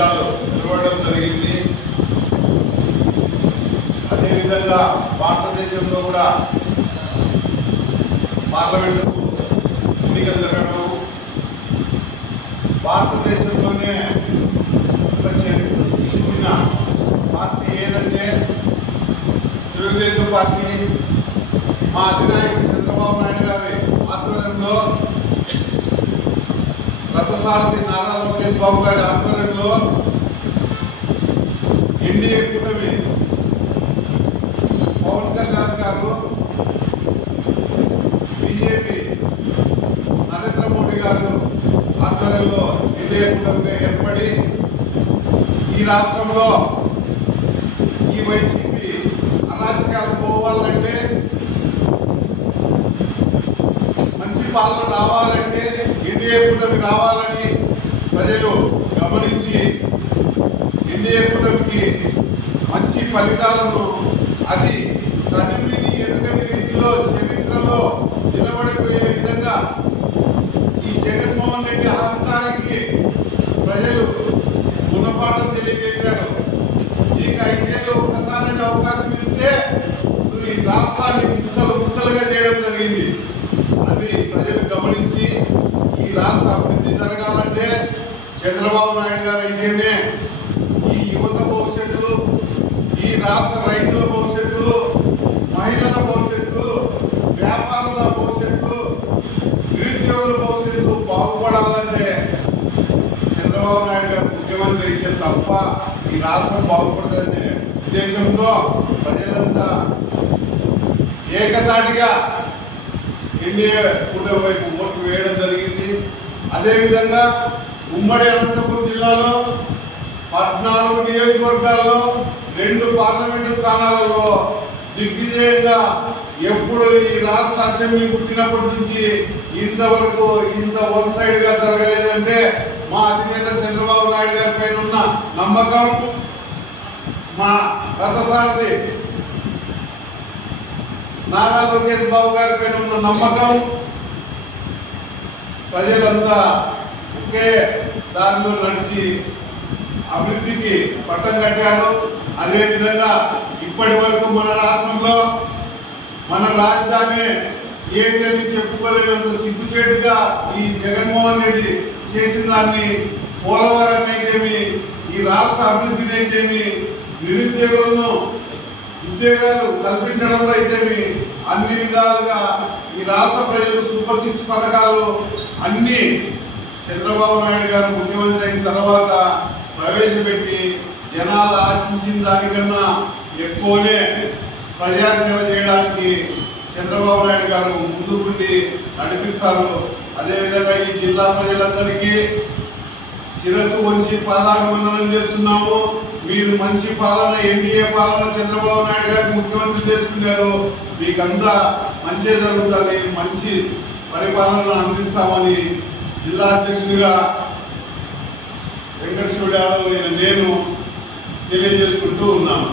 ఫలితాలు వెలువడడం జరిగింది. అదేవిధంగా భారతదేశంలో కూడా పార్లమెంటుకు ఎన్నికలు జరగడం, భారతదేశంలోనే ఒక చరిత్ర సృష్టించిన పార్టీ ఏదంటే తెలుగుదేశం పార్టీ. మా అధినాయకుడు చంద్రబాబు నాయుడు గారి ఆధ్వర్యంలో, రథసారథి నారా లోకేష్ బాబు గారి ఆధ్వర్యంలో ఎన్డీఏ కూటమి, పవన్ కళ్యాణ్ గారు, బీజేపీ నరేంద్ర మోడీ గారు ఆధ్వర్యంలో ఎన్డీఏ కూటమిగా ఏర్పడి ఈ రాష్ట్రంలో ఈ వైసీపీ అరాచకాలు పోవాలంటే, మంచి పాలన రావాలంటే ఎన్డీఏ కూటమి రావాలని ప్రజలు గమనించి ఎన్డీఏ కూటమికి మంచి ఫలితాలను, అది కనువిని ఎరుగని రీతిలో చరిత్రలో నిలబడిపోయే విధంగా ఈ జగన్మోహన్ రెడ్డి అహంకారానికి ప్రజలు గుణపాఠం తెలియజేశారు. ఇక 5 ఏళ్ళు ఒక్కసారి అవకాశం ఇస్తే ఈ రాష్ట్రాన్ని ముక్కలుగా చేయడం జరిగింది. అది ప్రజలు గమనించి ఈ రాష్ట్ర అభివృద్ధి జరగాలంటే చంద్రబాబు నాయుడు గారు అయితేనే ఈ యువత భవిష్యత్తు, ఈ రాష్ట్ర రైతుల భవిష్యత్తు, మహిళల భవిష్యత్తు, వ్యాపారుల భవిష్యత్తు, నిరుద్యోగుల భవిష్యత్తు బాగుపడాలంటే చంద్రబాబు నాయుడు గారు ముఖ్యమంత్రి అయితే తప్ప ఈ రాష్ట్రం బాగుపడదనే ఉద్దేశంతో ప్రజలంతా ఏకతాటిగా ఎన్డీఏ కూటమి వైపు ఓట్లు వేయడం జరిగింది. అదేవిధంగా ఉమ్మడి అనంతపురం జిల్లాలో 14 నియోజకవర్గాల్లో 2 పార్లమెంటు స్థానాలలో దిగ్విజయంగా ఎప్పుడు ఈ రాష్ట్ర అసెంబ్లీ పుట్టినప్పటి నుంచి ఇంతవరకు ఇంత వన్ సైడ్ గా జరగలేదంటే మా అధినేత చంద్రబాబు నాయుడు గారి పైన ఉన్న నమ్మకం, మా రథసారథి నారా లోకేష్ బాబు గారి పైన ఉన్న నమ్మకం, ప్రజలంతా ఒకే దారిలో నడిచి అభివృద్ధికి పట్టం కట్టారు. అదేవిధంగా ఇప్పటి వరకు మన రాష్ట్రంలో మన రాజధాని ఏమీ చెప్పుకోలేనంత సిగ్గుచేటుగా ఈ జగన్మోహన్ రెడ్డి చేసిన దాన్ని, పోలవరాన్ని అయితేమి, ఈ రాష్ట్ర అభివృద్ధిని అయితేమి, నిరుద్యోగులను ఉద్యోగాలు కల్పించడంలో అయితేమి, అన్ని విధాలుగా ఈ రాష్ట్ర ప్రజలు సూపర్ 6 పథకాలు అన్ని చంద్రబాబు నాయుడు గారు ముఖ్యమంత్రి అయిన తర్వాత ప్రవేశపెట్టి జనాలు ఆశించిన దానికన్నా ఎక్కువనే ప్రజాసేవ చేయడానికి చంద్రబాబు నాయుడు గారు ముందుకుండి నడిపిస్తారు. అదేవిధంగా ఈ జిల్లా ప్రజలందరికీ శిరస్సు వంచి పాదాభివందనం చేస్తున్నాము. మీరు మంచి పాలన, ఎన్డీఏ పాలన చంద్రబాబు నాయుడు గారికి ముఖ్యమంత్రి చేసుకున్నారు. మీకంతా మంచి జరుగుతుంది, మంచి పరిపాలన అందిస్తామని జిల్లా అధ్యక్షుడిగా వెంకటేశ్వర యాదవ్ నేను తెలియజేసుకుంటూ ఉన్నాను.